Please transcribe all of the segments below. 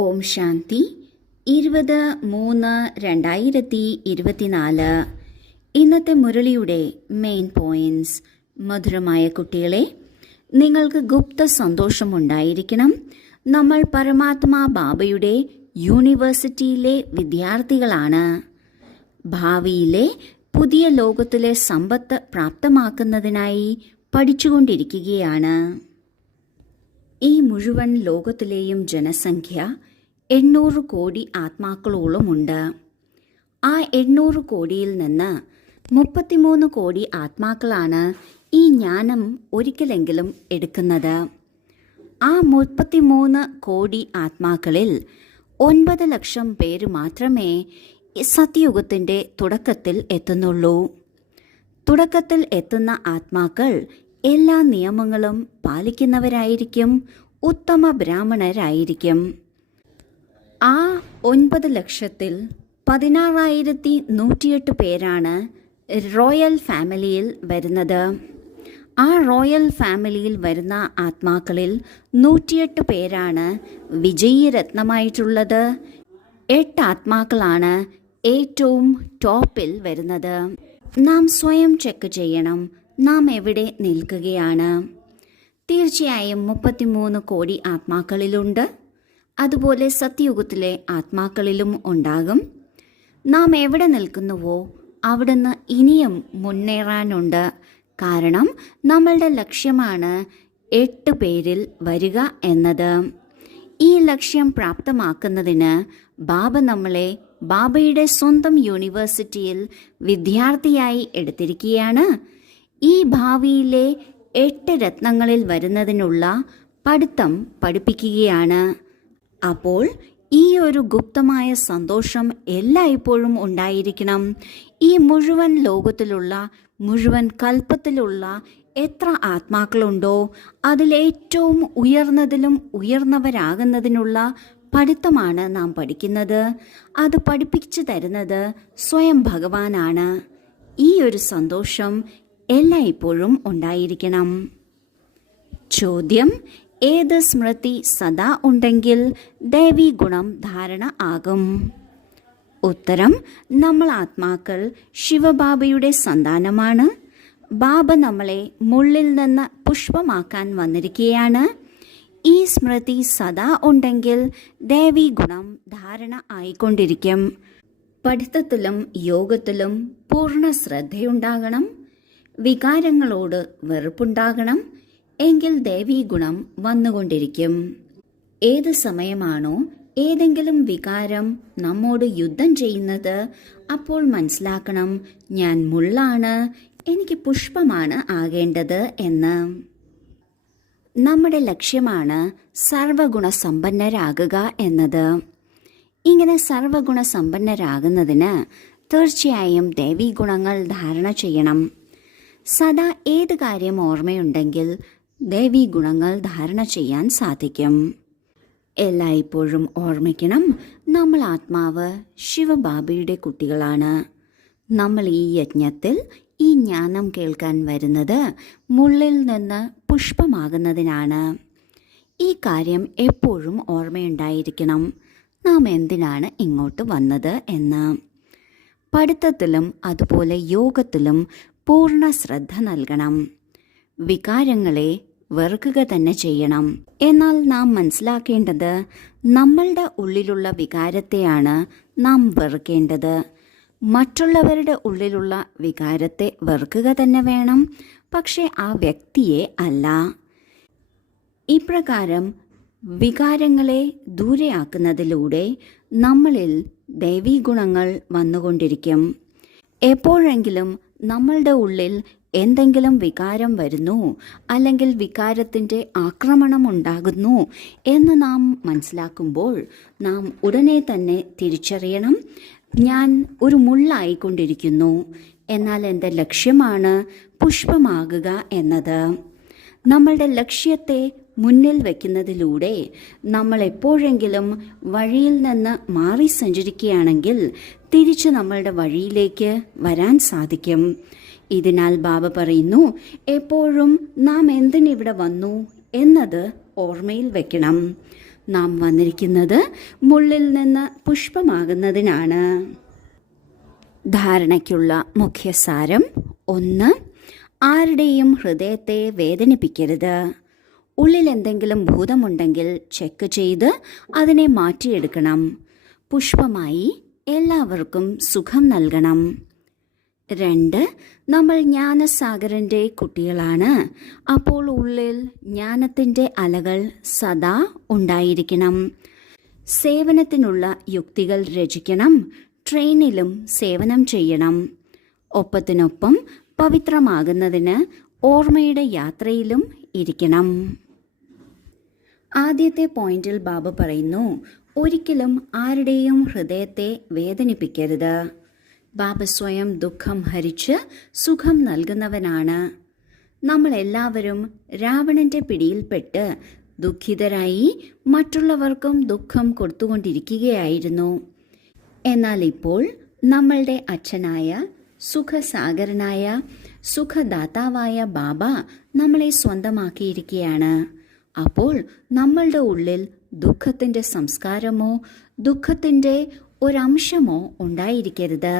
ഓം ശാന്തി 20-3-2024. ഇന്നത്തെ മുരളിയുടെ main points. മധുരമായ കുട്ടികളെ, നിങ്ങൾക്ക് ഗുപ്ത സന്തോഷമുണ്ടായിരിക്കണം. നമ്മൾ പരമാത്മാ ബാബയുടെ യൂണിവേഴ്സിറ്റിയിലെ വിദ്യാർത്ഥികളാണ്. ഭാവിയിലെ പുതിയ ലോകത്തിലെ സമ്പത്ത് പ്രാപ്തമാക്കുന്നതിനായി പഠിച്ചുകൊണ്ടിരിക്കുകയാണ്. ഈ മുഴുവൻ ലോകത്തിലെയും ജനസംഖ്യ 800 കോടി ആത്മാക്കളോളമുണ്ട്. ആ 800 കോടിയിൽ നിന്ന് 33 കോടി ആത്മാക്കളാണ് ഈ ജ്ഞാനം ഒരിക്കലെങ്കിലും എടുക്കുന്നത്. ആ 33 കോടി ആത്മാക്കളിൽ 9 ലക്ഷം പേര് മാത്രമേ സത്യയുഗത്തിൻ്റെ തുടക്കത്തിൽ എത്തുന്നുള്ളൂ. തുടക്കത്തിൽ എത്തുന്ന ആത്മാക്കൾ എല്ലാ നിയമങ്ങളും പാലിക്കുന്നവരായിരിക്കും, ഉത്തമ ബ്രാഹ്മണരായിരിക്കും. ആ 9 ലക്ഷത്തിൽ 16,108 പേരാണ് റോയൽ ഫാമിലിയിൽ വരുന്നത്. ആ റോയൽ ഫാമിലിയിൽ വരുന്ന ആത്മാക്കളിൽ 108 പേരാണ് വിജയരത്നമായിട്ടുള്ളത്. 8 ആത്മാക്കളാണ് ഏറ്റവും ടോപ്പിൽ വരുന്നത്. നാം സ്വയം ചെക്ക് ചെയ്യണം, നാം എവിടെ നിൽക്കുകയാണ്. തീർച്ചയായും 33 കോടി ആത്മാക്കളിലുണ്ട്. അതുപോലെ സത്യയുഗത്തിലെ ആത്മാക്കളിലും ഉണ്ടാകും. നാം എവിടെ നിൽക്കുന്നുവോ അവിടുന്ന് ഇനിയും മുന്നേറാനുണ്ട്. കാരണം നമ്മളുടെ ലക്ഷ്യമാണ് 8 പേരിൽ വരിക എന്നത്. ഈ ലക്ഷ്യം പ്രാപ്തമാക്കുന്നതിന് ബാബ നമ്മളെ ബാബയുടെ സ്വന്തം യൂണിവേഴ്സിറ്റിയിൽ വിദ്യാർത്ഥിയായി എടുത്തിരിക്കുകയാണ്. ഈ ഭാവിയിലെ 8 രത്നങ്ങളിൽ വരുന്നതിനുള്ള പഠിത്തം പഠിപ്പിക്കുകയാണ്. അപ്പോൾ ഈ ഒരു ഗുപ്തമായ സന്തോഷം എല്ലായ്പ്പോഴും ഉണ്ടായിരിക്കണം. ഈ മുഴുവൻ ലോകത്തിലുള്ള, മുഴുവൻ കൽപ്പത്തിലുള്ള എത്ര ആത്മാക്കളുണ്ടോ അതിലേറ്റവും ഉയർന്നതിലും ഉയർന്നവരാകുന്നതിനുള്ള പഠിത്തമാണ് നാം പഠിക്കുന്നത്. അത് പഠിപ്പിച്ചു തരുന്നത് സ്വയം ഭഗവാനാണ്. ഈ ഒരു സന്തോഷം എല്ലായ്പ്പോഴും ഉണ്ടായിരിക്കണം. ചോദ്യം: ഏത് സ്മൃതി സദാ ഉണ്ടെങ്കിൽ ദേവി ഗുണം ധാരണ ആകും? ഉത്തരം: നമ്മൾ ആത്മാക്കൾ ശിവബാബയുടെ സന്താനമാണ്. ബാബ നമ്മളെ മുള്ളിൽ നിന്ന് പുഷ്പമാക്കാൻ വന്നിരിക്കുകയാണ്. ഈ സ്മൃതി സദാ ഉണ്ടെങ്കിൽ ദേവി ഗുണം ധാരണ ആയിക്കൊണ്ടിരിക്കും. പഠിത്തത്തിലും യോഗത്തിലും പൂർണ്ണ ശ്രദ്ധയുണ്ടാകണം. വികാരങ്ങളോട് വെറുപ്പുണ്ടാകണം. എങ്കിൽ ദേവീ ഗുണം വന്നുകൊണ്ടിരിക്കും. ഏത് സമയമാണോ ഏതെങ്കിലും വികാരം നമ്മോട് യുദ്ധം ചെയ്യുന്നത്, അപ്പോൾ മനസ്സിലാക്കണം, ഞാൻ മുള്ളാണ്, എനിക്ക് പുഷ്പമാണ് ആകേണ്ടത് എന്ന്. നമ്മുടെ ലക്ഷ്യമാണ് സർവഗുണസമ്പന്നരാകുക എന്നത്. ഇങ്ങനെ സർവഗുണസമ്പന്നരാകുന്നതിന് തീർച്ചയായും ദേവീ ഗുണങ്ങൾ ധാരണ ചെയ്യണം. സദാ ഏത് കാര്യം ഓർമ്മയുണ്ടെങ്കിൽ ദേവീ ഗുണങ്ങൾ ധാരണ ചെയ്യാൻ സാധിക്കും. എല്ലായ്പ്പോഴും ഓർമ്മിക്കണം, നമ്മൾ ആത്മാവ് ശിവബാബയുടെ കുട്ടികളാണ്. നമ്മൾ ഈ യജ്ഞത്തിൽ ഈ ജ്ഞാനം കേൾക്കാൻ വരുന്നത് മുള്ളിൽ നിന്ന് പുഷ്പമാകുന്നതിനാണ്. ഈ കാര്യം എപ്പോഴും ഓർമ്മയുണ്ടായിരിക്കണം, നാം എന്തിനാണ് ഇങ്ങോട്ട് വന്നത് എന്ന്. പഠിത്തത്തിലും അതുപോലെ യോഗത്തിലും പൂർണ്ണ ശ്രദ്ധ നൽകണം. വികാരങ്ങളെ വെറുക്കുക തന്നെ ചെയ്യണം. എന്നാൽ നാം മനസ്സിലാക്കേണ്ടത്, നമ്മളുടെ ഉള്ളിലുള്ള വികാരത്തെയാണ് നാം വെറുക്കേണ്ടത്. മറ്റുള്ളവരുടെ ഉള്ളിലുള്ള വികാരത്തെ വെറുക്കുക തന്നെ വേണം, പക്ഷേ ആ വ്യക്തിയെ അല്ല. ഇപ്രകാരം വികാരങ്ങളെ ദൂരെയാക്കുന്നതിലൂടെ നമ്മളിൽ ദൈവീ ഗുണങ്ങൾ വന്നുകൊണ്ടിരിക്കും. എപ്പോഴെങ്കിലും നമ്മളുടെ ഉള്ളിൽ എന്തെങ്കിലും വികാരം വരുന്നു, അല്ലെങ്കിൽ വികാരത്തിൻ്റെ ആക്രമണം ഉണ്ടാകുന്നു എന്ന് നാം മനസ്സിലാക്കുമ്പോൾ നാം ഉടനെ തന്നെ തിരിച്ചറിയണം, ഞാൻ ഒരു മുള്ളായിക്കൊണ്ടിരിക്കുന്നു, എന്നാൽ എൻ്റെ ലക്ഷ്യമാണ് പുഷ്പമാകുക എന്നത്. നമ്മളുടെ ലക്ഷ്യത്തെ മുന്നിൽ വയ്ക്കുന്നതിലൂടെ നമ്മൾ എപ്പോഴെങ്കിലും വഴിയിൽ നിന്ന് മാറി സഞ്ചരിക്കുകയാണെങ്കിൽ തിരിച്ച് നമ്മളുടെ വഴിയിലേക്ക് വരാൻ സാധിക്കും. ഇതിനാൽ ബാബ പറയുന്നു, എപ്പോഴും നാം എന്തിനിവിടെ വന്നു എന്നത് ഓർമ്മയിൽ വെക്കണം. നാം വന്നിരിക്കുന്നത് മുള്ളിൽ നിന്ന് പുഷ്പമാകുന്നതിനാണ്. ധാരണയ്ക്കുള്ള മുഖ്യസാരം: 1. ആരുടെയും ഹൃദയത്തെ വേദനിപ്പിക്കരുത്. ഉള്ളിൽ എന്തെങ്കിലും ഭൂതമുണ്ടെങ്കിൽ ചെക്ക് ചെയ്ത് അതിനെ മാറ്റിയെടുക്കണം. പുഷ്പമായി എല്ലാവർക്കും സുഖം നൽകണം. 2. നമ്മൾ ജ്ഞാനസാഗരൻ്റെ കുട്ടികളാണ്. അപ്പോൾ ഉള്ളിൽ ജ്ഞാനത്തിൻ്റെ അലകൾ സദാ ഉണ്ടായിരിക്കണം. സേവനത്തിനുള്ള യുക്തികൾ രചിക്കണം. ട്രെയിനിലും സേവനം ചെയ്യണം. ഒപ്പത്തിനൊപ്പം പവിത്രമാകുന്നതിന് ഓർമ്മയുടെ യാത്രയിലും ഇരിക്കണം. ആദ്യത്തെ പോയിന്റിൽ ബാബ പറയുന്നു, ഒരിക്കലും ആരുടെയും ഹൃദയത്തെ വേദനിപ്പിക്കരുത്. ബാബ സ്വയം ദുഃഖം ഹരിച്ച് സുഖം നൽകുന്നവനാണ്. നമ്മളെല്ലാവരും രാവണന്റെ പിടിയിൽപ്പെട്ട് ദുഃഖിതരായി മറ്റുള്ളവർക്കും ദുഃഖം കൊടുത്തുകൊണ്ടിരിക്കുകയായിരുന്നു. എന്നാൽ ഇപ്പോൾ നമ്മളുടെ അച്ഛനായ സുഖസാഗരനായ സുഖദാതാവായ ബാബ നമ്മളെ സ്വന്തമാക്കിയിരിക്കുകയാണ്. അപ്പോൾ നമ്മളുടെ ഉള്ളിൽ ദുഃഖത്തിൻ്റെ സംസ്കാരമോ ദുഃഖത്തിൻ്റെ ഒരംശമോ ഉണ്ടായിരിക്കരുത്.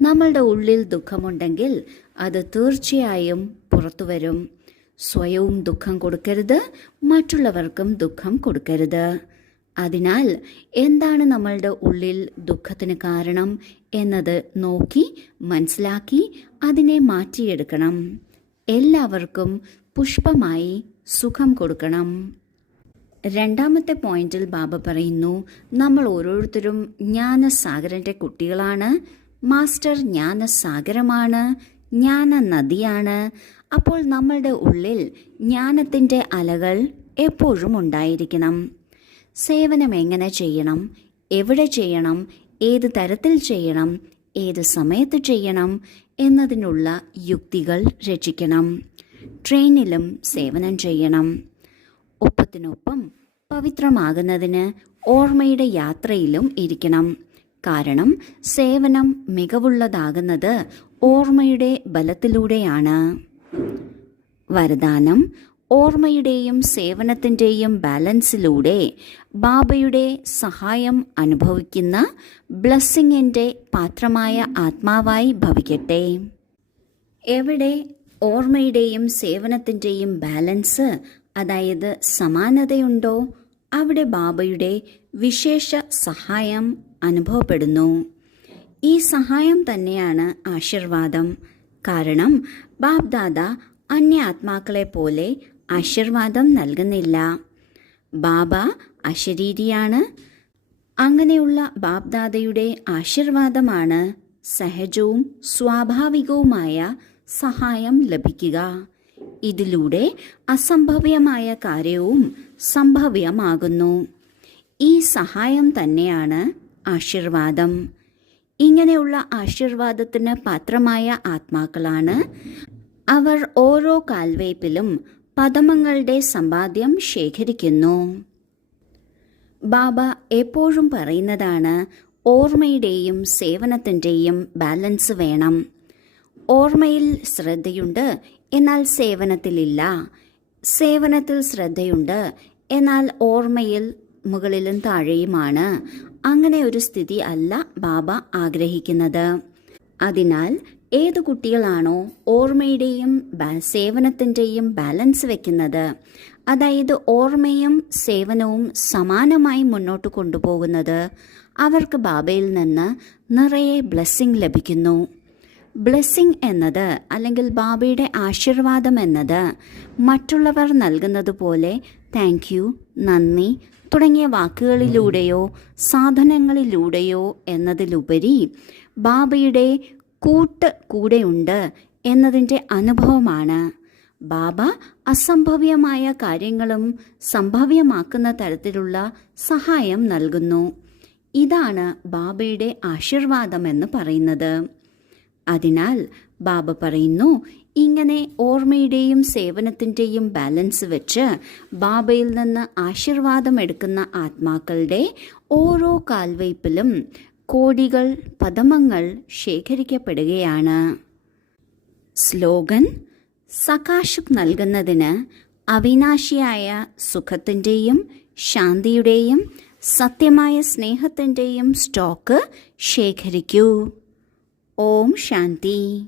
നമ്മളുടെ ഉള്ളിൽ ദുഃഖമുണ്ടെങ്കിൽ അത് തീർച്ചയായും പുറത്തു വരും. സ്വയവും ദുഃഖം കൊടുക്കരുത്, മറ്റുള്ളവർക്കും ദുഃഖം കൊടുക്കരുത്. അതിനാൽ എന്താണ് നമ്മളുടെ ഉള്ളിൽ ദുഃഖത്തിന് കാരണം എന്നത് നോക്കി മനസ്സിലാക്കി അതിനെ മാറ്റിയെടുക്കണം. എല്ലാവർക്കും പുഷ്പമായി സുഖം കൊടുക്കണം. രണ്ടാമത്തെ പോയിന്റിൽ ബാബ പറയുന്നു, നമ്മൾ ഓരോരുത്തരും ജ്ഞാനസാഗരൻ്റെ കുട്ടികളാണ്. മാസ്റ്റർ ജ്ഞാനസാഗരമാണ്, ജ്ഞാന നദിയാണ്. അപ്പോൾ നമ്മളുടെ ഉള്ളിൽ ജ്ഞാനത്തിൻ്റെ അലകൾ എപ്പോഴും ഉണ്ടായിരിക്കണം. സേവനം എങ്ങനെ ചെയ്യണം, എവിടെ ചെയ്യണം, ഏത് തരത്തിൽ ചെയ്യണം, ഏത് സമയത്ത് ചെയ്യണം എന്നതിനുള്ള യുക്തികൾ രചിക്കണം. ട്രെയിനിലും സേവനം ചെയ്യണം. ഒപ്പത്തിനൊപ്പം പവിത്രമാകുന്നതിന് ഓർമ്മയുടെ യാത്രയിലും ഇരിക്കണം. കാരണം സേവനം മികവുള്ളതാകുന്നത് ഓർമ്മയുടെ ബലത്തിലൂടെയാണ്. വരദാനം: ഓർമ്മയുടെയും സേവനത്തിൻ്റെയും ബാലൻസിലൂടെ ബാബയുടെ സഹായം അനുഭവിക്കുന്ന ബ്ലെസ്സിങ്ങിൻ്റെ പാത്രമായ ആത്മാവായി ഭവിക്കട്ടെ. എവിടെ ഓർമ്മയുടെയും സേവനത്തിൻ്റെയും ബാലൻസ്, അതായത് സമാനതയുണ്ടോ, അവിടെ ബാബയുടെ വിശേഷ സഹായം അനുഭവപ്പെടുന്നു. ഈ സഹായം തന്നെയാണ് ആശീർവാദം. കാരണം ബാബ്ദാദ അന്യ ആത്മാക്കളെ പോലെ ആശീർവാദം നൽകുന്നില്ല. ബാബ അശരീരിയാണ്. അങ്ങനെയുള്ള ബാബ്ദാദയുടെ ആശീർവാദമാണ് സഹജവും സ്വാഭാവികവുമായ സഹായം ലഭിക്കുക. ഇതിലൂടെ അസംഭവ്യമായ കാര്യവും സംഭവ്യമാകുന്നു. ഈ സഹായം തന്നെയാണ് ആശീർവാദം. ഇങ്ങനെയുള്ള ആശീർവാദത്തിന് പാത്രമായ ആത്മാക്കളാണ്. അവർ ഓരോ കാൽവയ്പിലും പദമങ്ങളുടെ സമ്പാദ്യം ശേഖരിക്കുന്നു. ബാബ എപ്പോഴും പറയുന്നതാണ്, ഓർമ്മയുടെയും സേവനത്തിൻ്റെയും ബാലൻസ് വേണം. ഓർമ്മയിൽ ശ്രദ്ധയുണ്ട്, എന്നാൽ സേവനത്തിലില്ല. സേവനത്തിൽ ശ്രദ്ധയുണ്ട്, എന്നാൽ ഓർമ്മയിൽ മുകളിലും താഴെയുമാണ്. അങ്ങനെ ഒരു സ്ഥിതി അല്ല ബാബ ആഗ്രഹിക്കുന്നത്. അതിനാൽ ഏതു കുട്ടികളാണോ ഓർമ്മയുടെയും സേവനത്തിൻ്റെയും ബാലൻസ് വെക്കുന്നത്, അതായത് ഓർമ്മയും സേവനവും സമാനമായി മുന്നോട്ട് കൊണ്ടുപോകുന്നത്, അവർക്ക് ബാബയിൽ നിന്ന് നിറയെ ബ്ലെസ്സിങ് ലഭിക്കുന്നു. ബ്ലെസ്സിങ് എന്നത്, അല്ലെങ്കിൽ ബാബയുടെ ആശീർവാദം എന്നത്, മറ്റുള്ളവർ നൽകുന്നത് പോലെ താങ്ക് യു, നന്ദി തുടങ്ങിയ വാക്കുകളിലൂടെയോ സാധനങ്ങളിലൂടെയോ എന്നതിലുപരി ബാബയുടെ കൂടെയുണ്ട് എന്നതിൻ്റെ അനുഭവമാണ്. ബാബ അസംഭവ്യമായ കാര്യങ്ങളും സംഭവ്യമാക്കുന്ന തരത്തിലുള്ള സഹായം നൽകുന്നു. ഇതാണ് ബാബയുടെ ആശീർവാദമെന്ന് പറയുന്നത്. അതിനാൽ ബാബ പറയുന്നു, ഇങ്ങനെ ഓർമ്മയുടെയും സേവനത്തിൻ്റെയും ബാലൻസ് വെച്ച് ബാബയിൽ നിന്ന് ആശീർവാദം എടുക്കുന്ന ആത്മാക്കളുടെ ഓരോ കാൽവയ്പിലും കോടികൾ പദമങ്ങൾ ശേഖരിക്കപ്പെടുകയാണ്. സ്ലോഗൻ: സകാശ് നൽകുന്നതിന് അവിനാശിയായ സുഖത്തിൻ്റെയും ശാന്തിയുടെയും സത്യമായ സ്നേഹത്തിൻ്റെയും സ്റ്റോക്ക് ശേഖരിക്കൂ. ഓം ശാന്തി.